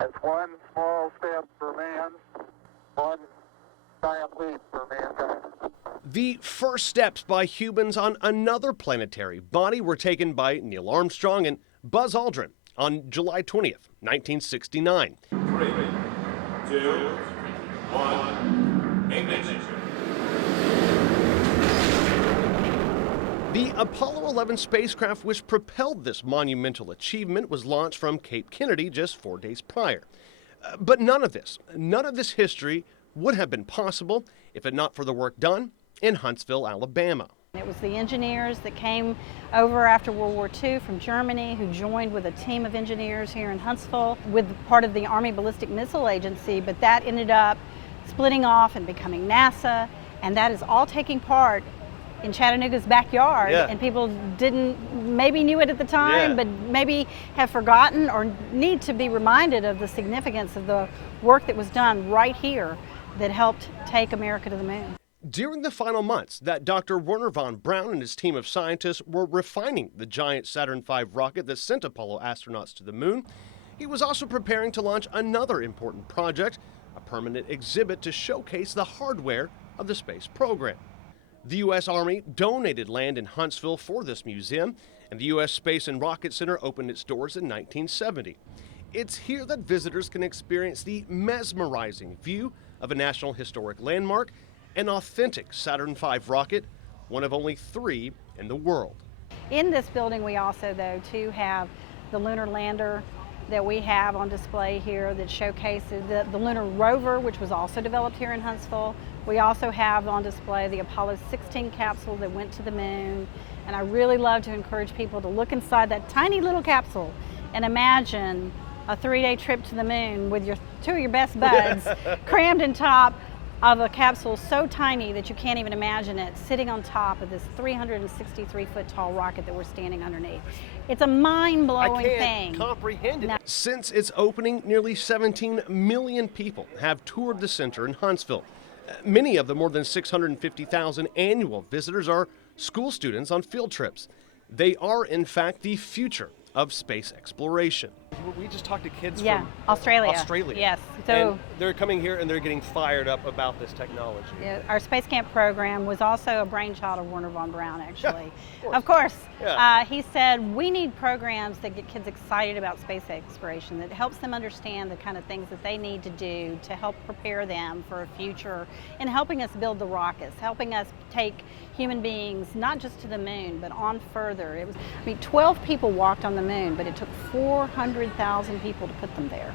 It's one small step for man, one giant leap for mankind. The first steps by humans on another planetary body were taken by Neil Armstrong and Buzz Aldrin on July 20th, 1969. 3, 2, 1, ignition. The Apollo 11 spacecraft which propelled this monumental achievement was launched from Cape Kennedy just 4 days prior. But none of this history would have been possible if it not for the work done in Huntsville, Alabama. It was the engineers that came over after World War II from Germany who joined with a team of engineers here in Huntsville with part of the Army Ballistic Missile Agency, but that ended up splitting off and becoming NASA, and that is all taking part in Chattanooga's backyard, and people maybe knew it at the time, but maybe have forgotten or need to be reminded of the significance of the work that was done right here that helped take America to the moon. During the final months that Dr. Werner von Braun and his team of scientists were refining the giant Saturn V rocket that sent Apollo astronauts to the moon, he was also preparing to launch another important project, a permanent exhibit to showcase the hardware of the space program. The U.S. Army donated land in Huntsville for this museum, and the U.S. Space and Rocket Center opened its doors in 1970. It's here that visitors can experience the mesmerizing view of a National Historic Landmark, an authentic Saturn V rocket, one of only 3 in the world. In this building we also, though, too, have the lunar lander that we have on display here that showcases the lunar rover, which was also developed here in Huntsville. We also have on display the Apollo 16 capsule that went to the moon. And I really love to encourage people to look inside that tiny little capsule and imagine a 3-day trip to the moon with 2 of your best buds crammed in top of a capsule so tiny that you can't even imagine it, sitting on top of this 363-foot tall rocket that we're standing underneath. It's a mind-blowing thing. I can't comprehend it. Since its opening, nearly 17 million people have toured the center in Huntsville. Many of the more than 650,000 annual visitors are school students on field trips. They are, in fact, the future of space exploration. We just talked to kids from Australia. Yes. So and they're coming here and they're getting fired up about this technology. Yeah, our Space Camp program was also a brainchild of Werner von Braun, actually. Of course. He said, we need programs that get kids excited about space exploration, that helps them understand the kind of things that they need to do to help prepare them for a future, and helping us build the rockets, helping us take human beings not just to the moon, but on further. 12 people walked on the moon, but it took 400,000 people to put them there.